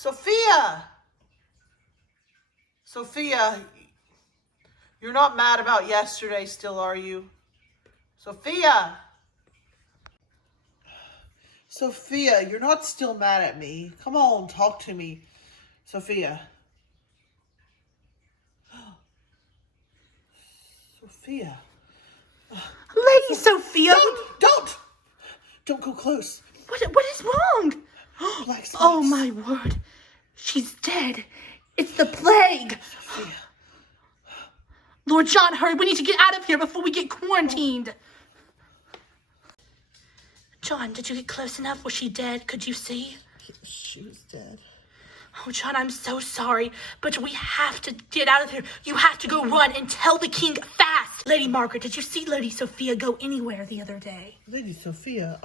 Sophia! Sophia, you're not mad about yesterday still, are you? Sophia! Sophia, you're not still mad at me. Come on, talk to me. Sophia. Sophia. Lady Sophia! Don't go close. What is wrong? Black snakes. Oh my word. She's dead. It's the plague. Sophia. Lord John, hurry. We need to get out of here before we get quarantined. John, did you get close enough? Was she dead? Could you see? She was dead. Oh, John, I'm so sorry, but we have to get out of here. You have to go run and tell the king fast. Lady Margaret, did you see Lady Sophia go anywhere the other day? Lady Sophia?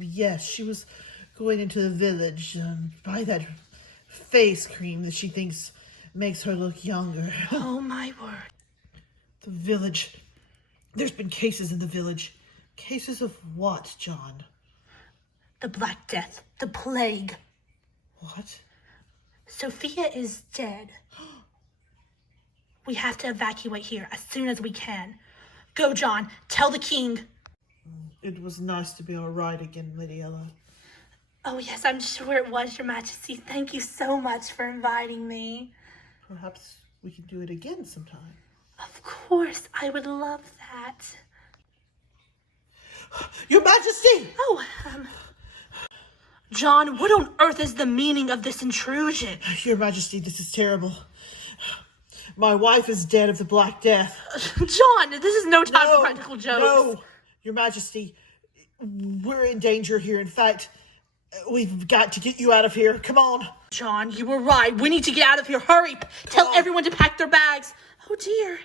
Yes, she was going into the village, buy that face cream that she thinks makes her look younger. Oh, my word. The village. There's been cases in the village. Cases of what, John? The Black Death. The plague. What? Sophia is dead. We have to evacuate here as soon as we can. Go, John. Tell the king. It was nice to be all right again, Lady Ella. Oh, yes, I'm sure it was, Your Majesty. Thank you so much for inviting me. Perhaps we can do it again sometime. Of course, I would love that. Your Majesty! Oh, John, what on earth is the meaning of this intrusion? Your Majesty, this is terrible. My wife is dead of the Black Death. John, this is no time for practical jokes. No, Your Majesty, we're in danger here. In fact, we've got to get you out of here. Come on. John, you were right. We need to get out of here. Hurry. Tell everyone to pack their bags. Oh, dear.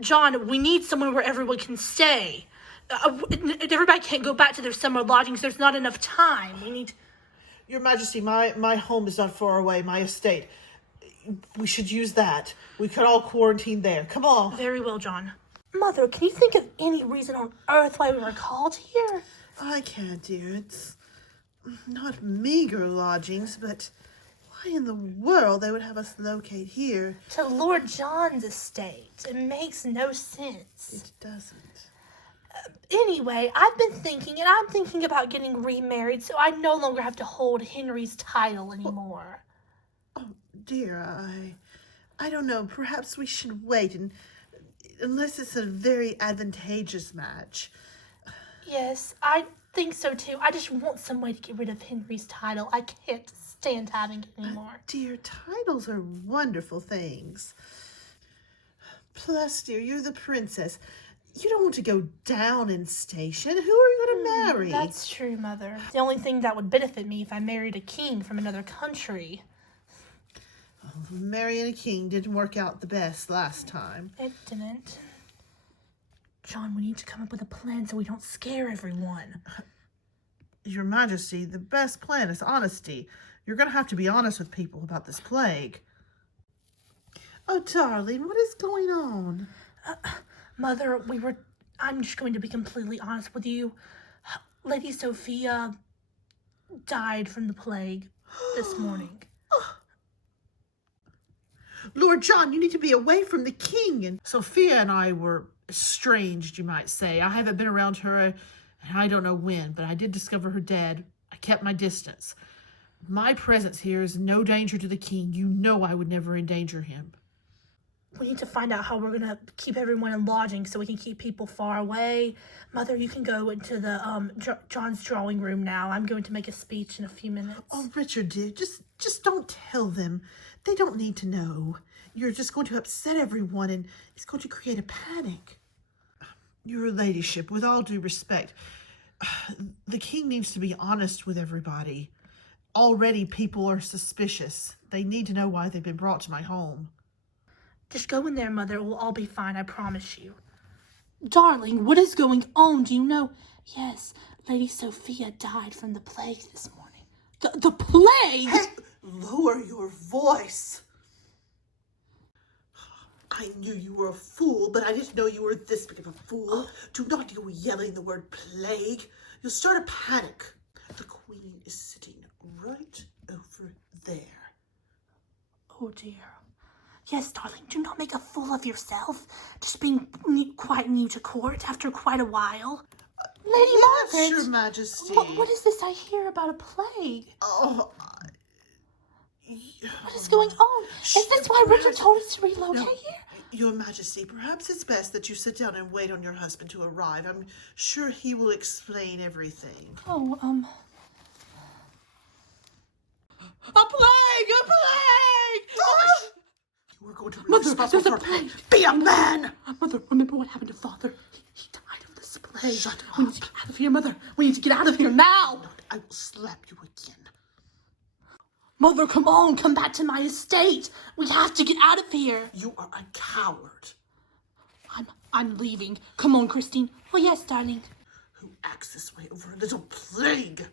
John, we need somewhere where everyone can stay. Everybody can't go back to their summer lodgings. There's not enough time. We need... Your Majesty, my home is not far away, my estate. We should use that. We could all quarantine there. Come on. Very well, John. Mother, can you think of any reason on earth why we were called here? I can't, dear. It's not meager lodgings, but why in the world they would have us locate here? To Lord John's estate. It makes no sense. It doesn't. Anyway, I've been thinking, and I'm thinking about getting remarried, so I no longer have to hold Henry's title anymore. Oh, dear, I don't know. Perhaps we should wait, unless it's a very advantageous match. Yes, I think so too. I just want some way to get rid of Henry's title. I can't stand having it anymore. Dear, titles are wonderful things. Plus, dear, you're the princess. You don't want to go down in station. Who are you going to marry? That's true, Mother. The only thing that would benefit me if I married a king from another country. Marrying a king didn't work out the best last time. It didn't. John, we need to come up with a plan so we don't scare everyone. Your Majesty, the best plan is honesty. You're going to have to be honest with people about this plague. Oh, darling, what is going on? Mother, I'm just going to be completely honest with you. Lady Sophia died from the plague this morning. Lord John, you need to be away from the king. And Sophia and I were estranged, you might say. I haven't been around her, and I don't know when, but I did discover her dead. I kept my distance. My presence here is no danger to the king. You know I would never endanger him. We need to find out how we're going to keep everyone in lodging so we can keep people far away. Mother, you can go into the John's drawing room now. I'm going to make a speech in a few minutes. Oh, Richard, dear, just don't tell them. They don't need to know. You're just going to upset everyone, and it's going to create a panic. Your ladyship, with all due respect, the king needs to be honest with everybody. Already people are suspicious. They need to know why they've been brought to my home. Just go in there, Mother. It will all be fine, I promise you. Darling, what is going on? Do you know? Yes, Lady Sophia died from the plague this morning. The plague? Hey, lower your voice. I knew you were a fool, but I didn't know you were this big of a fool. Do not go yelling the word plague. You'll start a panic. The queen is sitting right over there. Oh dear. Yes, darling, do not make a fool of yourself. Just being quite new to court after quite a while. Lady Yes, Margaret! Your Majesty. What is this I hear about a plague? Oh, What is going on? Is this why Richard told us to relocate here? Your Majesty, perhaps it's best that you sit down and wait on your husband to arrive. I'm sure he will explain everything. Oh, A plague! A plague! You are going to be Mother, responsible there's a for plague. Be a man! Mother, remember what happened to Father? He died of this plague. Shut We need to get out of here, Mother. We need to get out of here now. I will slap you again. Mother, come on. Come back to my estate. We have to get out of here. You are a coward I'm leaving. Come on, Christine. Oh, yes, darling. who acts this way over a little plague.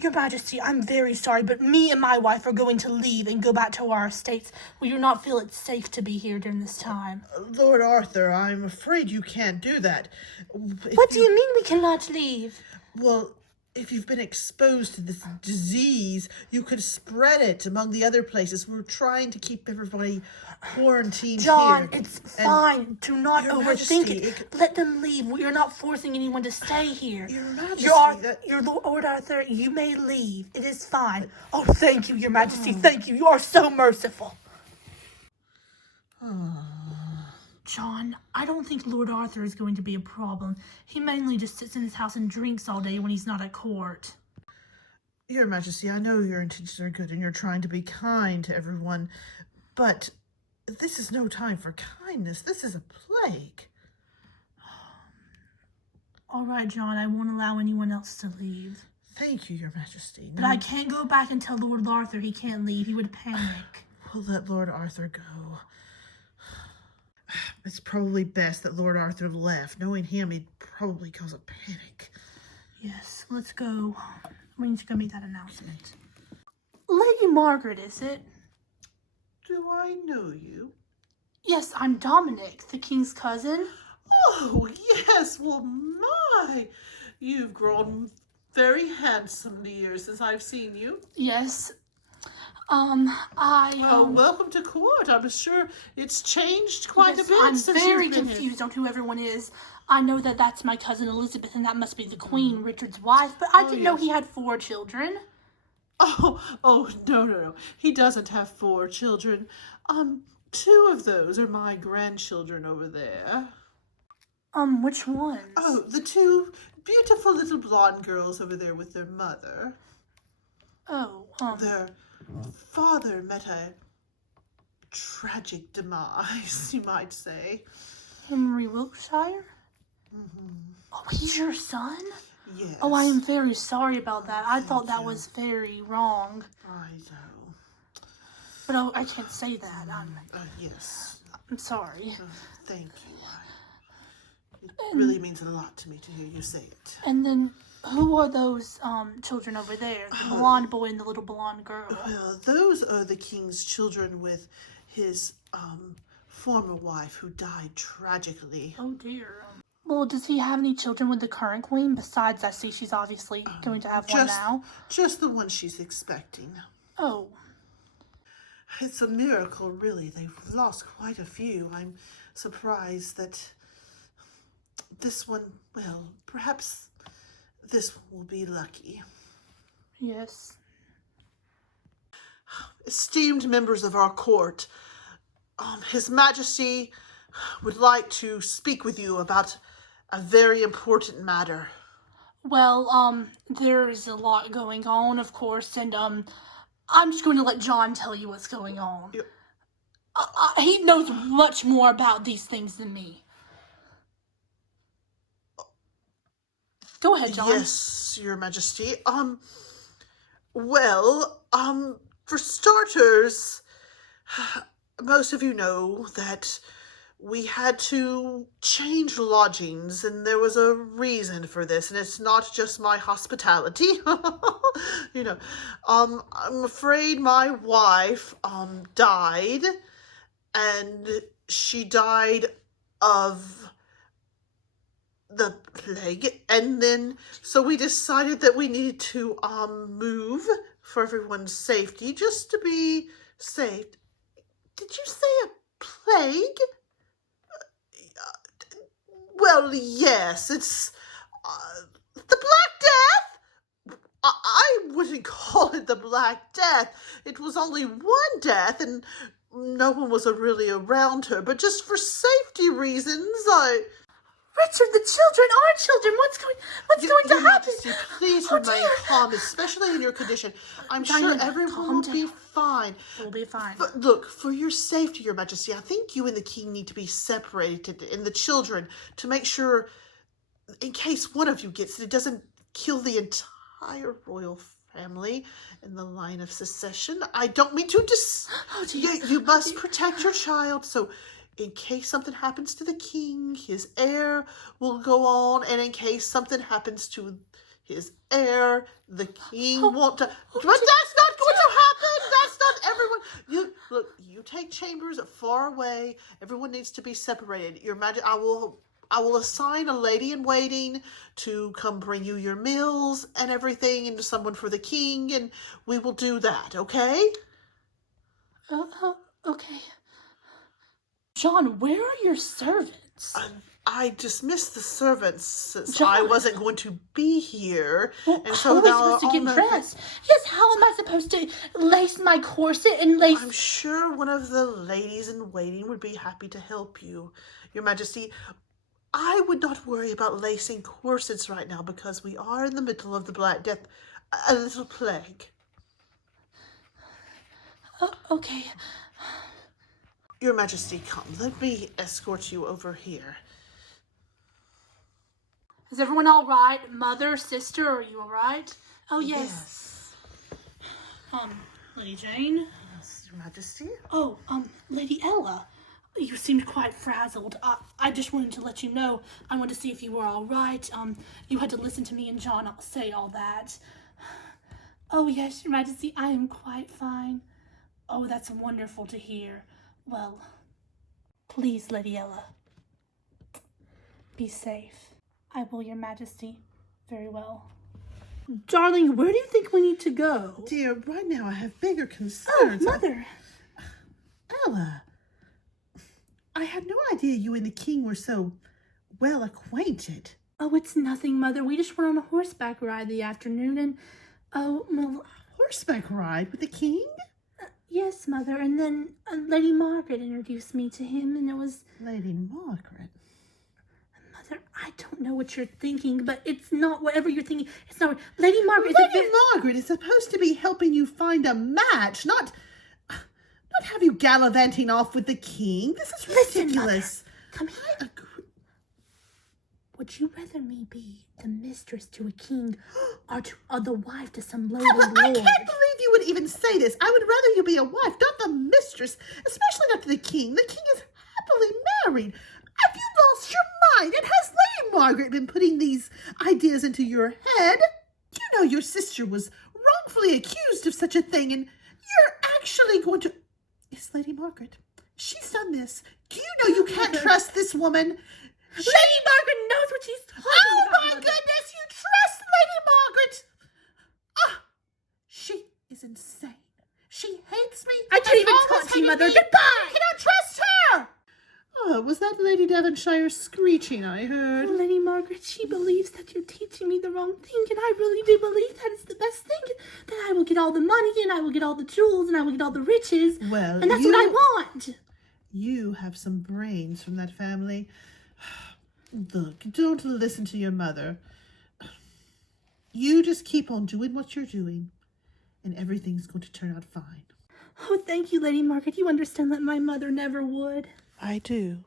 Your Majesty, I'm very sorry, but me and my wife are going to leave and go back to our estates. We do not feel it's safe to be here during this time. Lord Arthur, I'm afraid you can't do that. What do you mean we cannot leave? Well, if you've been exposed to this disease, you could spread it among the other places. We're trying to keep everybody quarantined John, here. it's fine. Do not Your overthink Majesty, it. Let them leave. We are not forcing anyone to stay here. Your Majesty, Your Lord Arthur, you may leave. It is fine. Oh, thank you, Your Majesty. Thank you. You are so merciful. John, I don't think Lord Arthur is going to be a problem. He mainly just sits in his house and drinks all day when he's not at court. Your Majesty, I know your intentions are good and you're trying to be kind to everyone, but this is no time for kindness. This is a plague. All right, John, I won't allow anyone else to leave. Thank you, Your Majesty. But I can't go back and tell Lord Arthur he can't leave. He would panic. We'll let Lord Arthur go. It's probably best that Lord Arthur left. Knowing him, he'd probably cause a panic. Yes, let's go. We need to go make that announcement. Lady Margaret, is it? Do I know you? Yes, I'm Dominic, the king's cousin. Oh, yes. Well, my. You've grown very handsome the years since I've seen you. Yes. Welcome to court. I'm sure it's changed quite yes, a bit I'm since very you've been confused on who everyone is. I know that that's my cousin Elizabeth, and that must be the Queen, Richard's wife, but I didn't know he had 4 children. Oh, no. He doesn't have 4 children. 2 of those are my grandchildren over there. Which ones? Oh, the 2 beautiful little blonde girls over there with their mother. Oh, Their father met a tragic demise, you might say. Henry Wiltshire? Oh, he's your son? Yes. Oh, I am very sorry about that. I thought that was very wrong. I know. But I can't say that. Yes. I'm sorry. Thank you. It really means a lot to me to hear you say it. And then, who are those children over there? The blonde boy and the little blonde girl. Well, those are the king's children with his former wife who died tragically. Oh dear. Well, does he have any children with the current queen? Besides, I see she's obviously going to have one now. Just the one she's expecting. Oh. It's a miracle, really. They've lost quite a few. I'm surprised that this one, well, perhaps this one will be lucky. Yes. Esteemed members of our court, His Majesty would like to speak with you about a very important matter. Well, there's a lot going on, of course, and, I'm just going to let John tell you what's going on. He knows much more about these things than me. Go ahead, John. Yes, Your Majesty. For starters, most of you know that we had to change lodgings, and there was a reason for this, and it's not just my hospitality. I'm afraid my wife, died, and she died of the plague, and then so we decided that we needed to move for everyone's safety, just to be safe. Did you say a plague? Well, yes, it's the Black Death. I wouldn't call it the Black Death. It was only one death, and no one was really around her. But just for safety reasons, Richard, the children, our children, what's going to Your happen? Majesty, please Oh, remain dear. calm, especially in your condition. I'm sure Diana, everyone calm will be down. fine. We'll be fine. But look, for your safety, Your Majesty, I think you and the king need to be separated, and the children, to make sure, in case one of you gets it, it doesn't kill the entire royal family in the line of succession. I don't mean to Oh, dear. You must protect your child, so in case something happens to the king, his heir will go on, and in case something happens to his heir, the king won't. But that's not going to happen. That's not everyone. You take chambers far away. Everyone needs to be separated. Your Majesty, I will assign a lady in waiting to come bring you your meals and everything, and someone for the king, and we will do that. Okay? Okay. John, where are your servants? I dismissed the servants since John. I wasn't going to be here, Well, and how so am I now supposed to all get my- dressed? Yes, how am I supposed to lace my corset and lace... I'm sure one of the ladies in waiting would be happy to help you, Your Majesty. I would not worry about lacing corsets right now because we are in the middle of the Black Death, a little plague. Okay. Your Majesty, come. Let me escort you over here. Is everyone all right? Mother, sister, are you all right? Oh, yes. Lady Jane? Yes, Your Majesty. Oh, Lady Ella. You seemed quite frazzled. I just wanted to let you know. I wanted to see if you were all right. You had to listen to me and John say all that. Oh, yes, Your Majesty, I am quite fine. Oh, that's wonderful to hear. Well, please, Lady Ella, be safe. I will, Your Majesty. Very well. Darling, where do you think we need to go? Dear, right now I have bigger Oh, concerns. Mother. Ella, I had no idea you and the king were so well acquainted. Oh, it's nothing, Mother. We just went on a horseback ride the afternoon and... Oh, well, Horseback ride with the king? yes, Mother. And then Lady Margaret introduced me to him, and it was... Lady Margaret. Mother, I don't know what you're thinking, but it's not whatever you're thinking. It's not... Lady Margaret is Lady Margaret is supposed to be helping you find a match, not have you gallivanting off with the king. This is Listen, ridiculous. Come here. Would you rather me be the mistress to a king or the wife to some lowly I lord? can't believe you would even say this. I would rather you be a wife, not the mistress, especially not to the king. The king is happily married. Have you lost your mind? And has Lady Margaret been putting these ideas into your head? You know your sister was wrongfully accused of such a thing, and you're actually going to... It's Lady Margaret. She's done this. Do you know you can't trust this woman? Lady Margaret knows what she's talking Oh about. my Mother. goodness, you trust Lady Margaret? Ah, she is insane. She hates me. I can't and even always talk to you, hated Mother. me. Goodbye. You cannot trust her. Oh, was that Lady Devonshire screeching I heard? Lady Margaret, she believes that you're teaching me the wrong thing, and I really do believe that is the best thing. That I will get all the money, and I will get all the jewels, and I will get all the riches. Well, and that's what I want. You have some brains from that family. Look, don't listen to your mother. You just keep on doing what you're doing, and everything's going to turn out fine. Oh, thank you, Lady Margaret. You understand that my mother never would. I do.